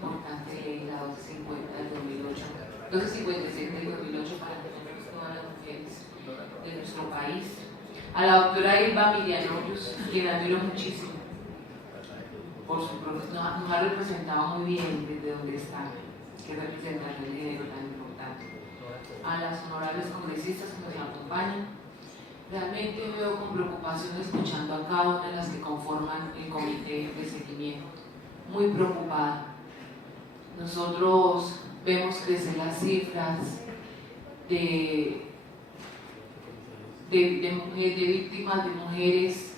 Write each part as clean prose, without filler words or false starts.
importante ley, la 1250 del 2008, 1257 del 2008 para nosotros todas las mujeres de nuestro país. A la doctora Ilva Miriam Hoyos, quien admiro muchísimo, por su profesión, nos ha representado muy bien desde donde está, que representa el género tan importante. A las honorables congresistas que nos acompañan, realmente veo con preocupación escuchando a cada una de las que conforman el comité de seguimiento, muy preocupada. Nosotros vemos crecer las cifras de víctimas de mujeres.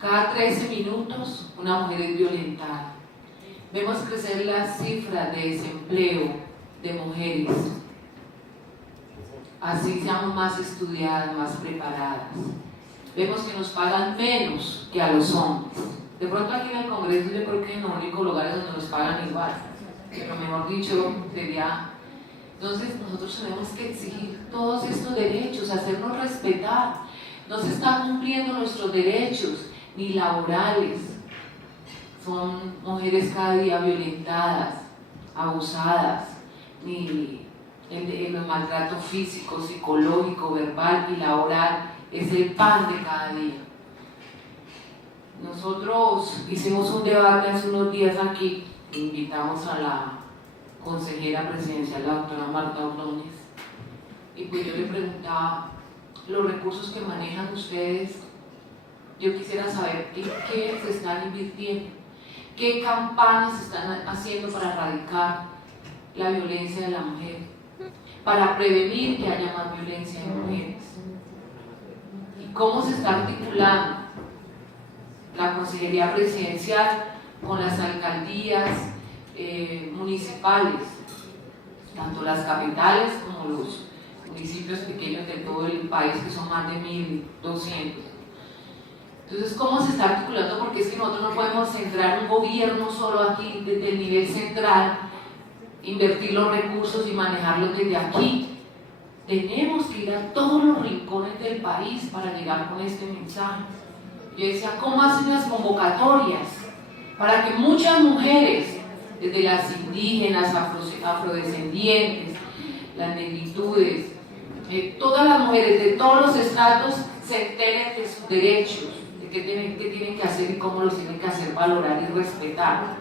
Cada 13 minutos una mujer es violentada. Vemos crecer las cifras de desempleo de mujeres. Así seamos más estudiadas, más preparadas. Vemos que nos pagan menos que a los hombres. De pronto aquí en el Congreso yo creo que en los únicos lugares donde nos pagan igual. Pero mejor dicho, sería... Entonces nosotros tenemos que exigir todos estos derechos, hacernos respetar. No se están cumpliendo nuestros derechos, ni laborales. Son mujeres cada día violentadas, abusadas, ni en los maltratos físico, psicológico, verbal y laboral es el pan de cada día. Nosotros hicimos un debate hace unos días aquí, invitamos a la consejera presidencial, la doctora Marta Ordóñez, y pues yo le preguntaba los recursos que manejan ustedes. Yo quisiera saber en qué se están invirtiendo, qué campañas se están haciendo para erradicar la violencia de la mujer, para prevenir que haya más violencia de mujeres, y cómo se está articulando la Consejería Presidencial con las alcaldías municipales, tanto las capitales como los municipios pequeños de todo el país, que son más de 1.200. Entonces, ¿cómo se está articulando? Porque es que nosotros no podemos centrar un gobierno solo aquí desde el nivel central, invertir los recursos y manejarlos desde aquí. Tenemos que ir a todos los rincones del país para llegar con este mensaje. Yo decía, ¿cómo hacen las convocatorias para que muchas mujeres, desde las indígenas, afrodescendientes, las negritudes, todas las mujeres de todos los estratos se enteren de sus derechos, de qué tienen que hacer y cómo los tienen que hacer valorar y respetar?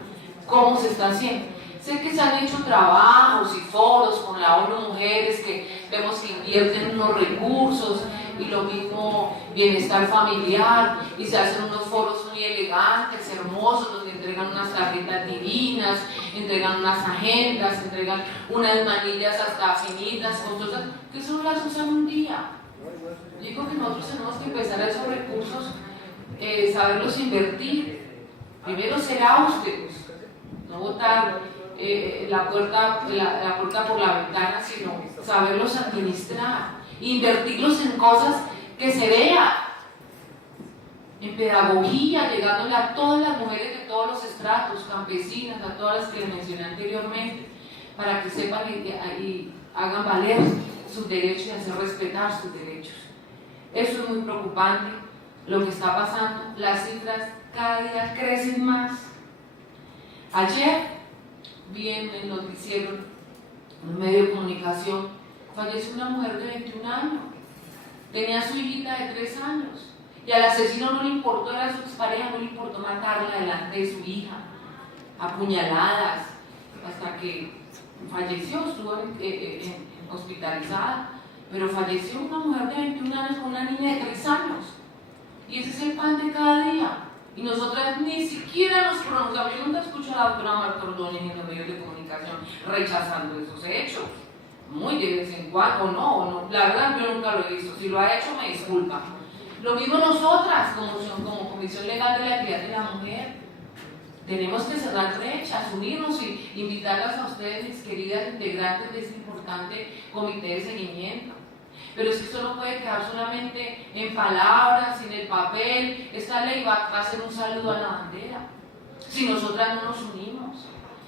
¿Cómo se está haciendo? Sé que se han hecho trabajos y foros con la ONU Mujeres, que vemos que invierten unos recursos, y lo mismo bienestar familiar, y se hacen unos foros muy elegantes, hermosos, donde entregan unas tarjetas divinas, entregan unas agendas, entregan unas manillas hasta finitas, costosas, que eso no las usan un día. Digo que nosotros tenemos que empezar a esos recursos, saberlos invertir. Primero ser austeros, no botar la puerta por la ventana, sino saberlos administrar, invertirlos en cosas que se vean, en pedagogía, llegándole a todas las mujeres de todos los estratos, campesinas, a todas las que les mencioné anteriormente, para que sepan y hagan valer sus derechos y hacer respetar sus derechos. Eso es muy preocupante, lo que está pasando. Las cifras cada día crecen más. Ayer vi en el noticiero, en un medio de comunicación, falleció una mujer de 21 años, tenía a su hijita de 3 años, y al asesino no le importó, era su expareja, no le importó matarla delante de su hija, apuñaladas, hasta que falleció, estuvo hospitalizada, pero falleció una mujer de 21 años con una niña de 3 años, y ese es el pan de cada día. Y nosotras ni siquiera nos pronunciamos. Yo nunca escucho a la doctora Marta Ordóñez en los medios de comunicación rechazando esos hechos. Muy de vez en cuando, o no. La verdad, yo nunca lo he visto. Si lo ha hecho, me disculpa. Lo mismo nosotras, como Comisión Legal de la Equidad de la Mujer. Tenemos que cerrar brechas, unirnos y invitarlas a ustedes, mis queridas integrantes de este importante comité de seguimiento. Pero es que esto no puede quedar solamente en palabras, en el papel. Esta ley va a ser un saludo a la bandera, si nosotras no nos unimos.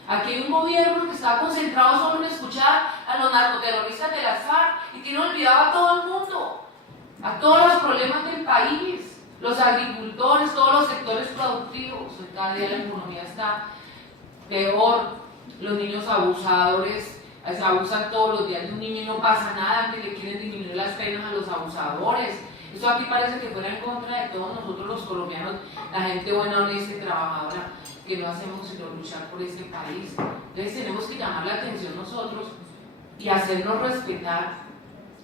Aquí hay un gobierno que está concentrado solo en escuchar a los narcoterroristas de las FARC y tiene olvidado a todo el mundo, a todos los problemas del país, los agricultores, todos los sectores productivos. Cada día la economía está peor, los niños abusadores se abusan todos los días de un niño y no pasa nada, que le quieren disminuir las penas a los abusadores. Eso aquí parece que fuera en contra de todos nosotros los colombianos, la gente buena, honesta y trabajadora, que no hacemos sino luchar por este país. Entonces tenemos que llamar la atención nosotros y hacernos respetar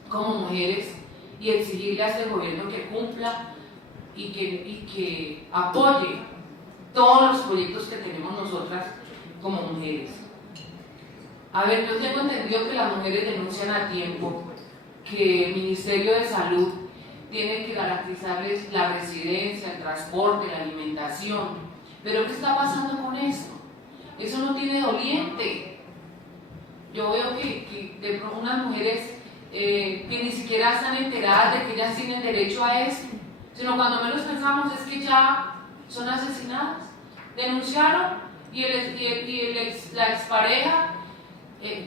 como mujeres y exigirle a este gobierno que cumpla y que apoye todos los proyectos que tenemos nosotras como mujeres. A ver, yo tengo entendido que las mujeres denuncian a tiempo, que el Ministerio de Salud tiene que garantizarles la residencia, el transporte, la alimentación. Pero ¿qué está pasando con esto? Eso no tiene doliente. Yo veo que de pronto unas mujeres que ni siquiera están enteradas de que ellas tienen derecho a esto, sino cuando menos pensamos es que ya son asesinadas. Denunciaron y la expareja,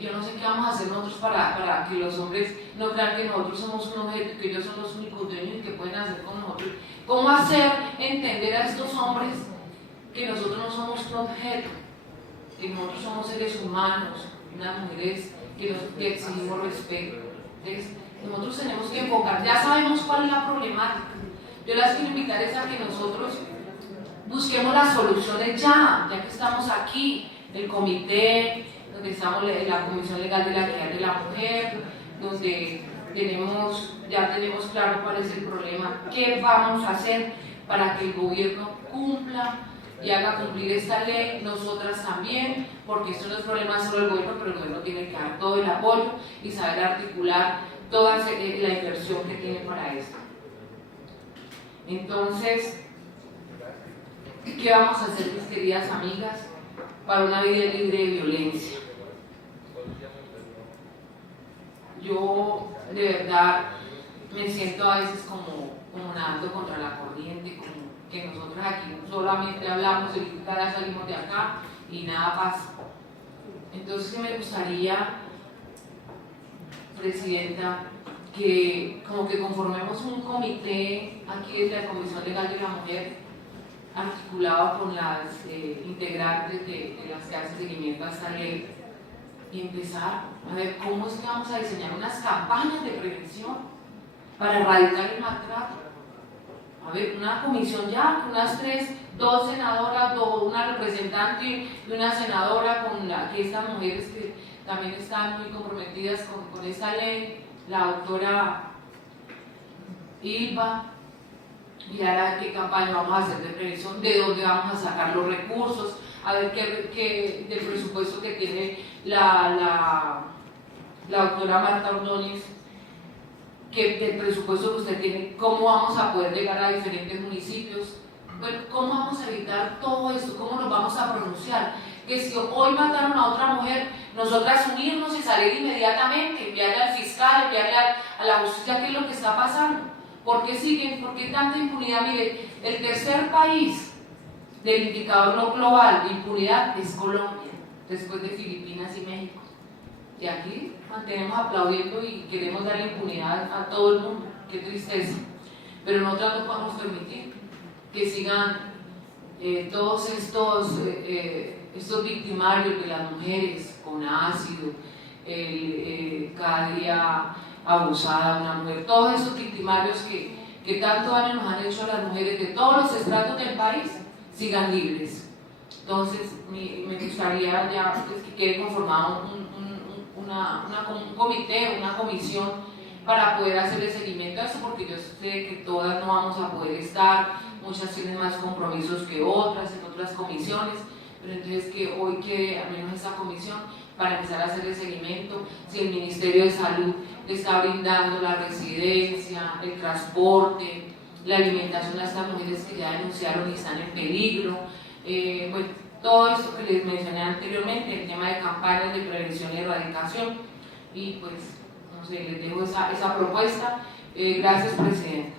yo no sé qué vamos a hacer nosotros para que los hombres no crean que nosotros somos un objeto y que ellos son los únicos dueños y que pueden hacer con nosotros. ¿Cómo hacer entender a estos hombres que nosotros no somos un objeto, que nosotros somos seres humanos, unas mujeres que exigimos respeto? Entonces, nosotros tenemos que enfocar, ya sabemos cuál es la problemática. Yo las quiero invitar a que nosotros busquemos las soluciones ya que estamos aquí, el comité, donde estamos en la Comisión Legal de la Equidad de la Mujer, donde ya tenemos claro cuál es el problema, qué vamos a hacer para que el gobierno cumpla y haga cumplir esta ley, nosotras también, porque esto no es problema solo del gobierno, pero el gobierno tiene que dar todo el apoyo y saber articular toda la inversión que tiene para esto. Entonces, ¿qué vamos a hacer, mis queridas amigas, para una vida libre de violencia? Yo de verdad me siento a veces como nadando contra la corriente, como que nosotros aquí solamente hablamos y cada salimos de acá y nada pasa. Entonces me gustaría, Presidenta, que como que conformemos un comité aquí desde la Comisión Legal de la Mujer, articulado con las integrantes de las que hacen seguimiento a esta ley, y empezar a ver cómo es que vamos a diseñar unas campañas de prevención para erradicar el maltrato. A ver, una comisión ya, dos senadoras, una representante y una senadora, con aquí estas mujeres que también están muy comprometidas con esta ley, la doctora Ilva, mirar qué campaña vamos a hacer de prevención, de dónde vamos a sacar los recursos, a ver qué del presupuesto que tiene la doctora Marta Ordóñez, que del presupuesto que usted tiene, cómo vamos a poder llegar a diferentes municipios, bueno, cómo vamos a evitar todo esto, cómo nos vamos a pronunciar, que si hoy mataron a otra mujer, nosotras unirnos y salir inmediatamente, enviarle al fiscal, enviarle a la justicia qué es lo que está pasando, por qué siguen, por qué tanta impunidad. Mire, el tercer país del indicador no global de impunidad es Colombia, después de Filipinas y México. Y aquí mantenemos aplaudiendo y queremos darle impunidad a todo el mundo. Qué tristeza. Pero nosotros no podemos permitir que sigan todos estos victimarios de las mujeres con ácido, cada día abusada una mujer, todos estos victimarios que tanto daño nos han hecho a las mujeres de todos los estratos del país, sigan libres. Entonces, me gustaría ya pues, que quede conformado un comité, una comisión para poder hacer el seguimiento a eso, porque yo sé que todas no vamos a poder estar, muchas tienen más compromisos que otras en otras comisiones, pero entonces que hoy quede al menos esa comisión para empezar a hacer el seguimiento, si el Ministerio de Salud le está brindando la residencia, el transporte, la alimentación a estas mujeres que ya denunciaron y están en peligro, bueno, todo esto que les mencioné anteriormente, el tema de campañas de prevención y erradicación, y pues, no sé, les dejo esa propuesta. Gracias, Presidente.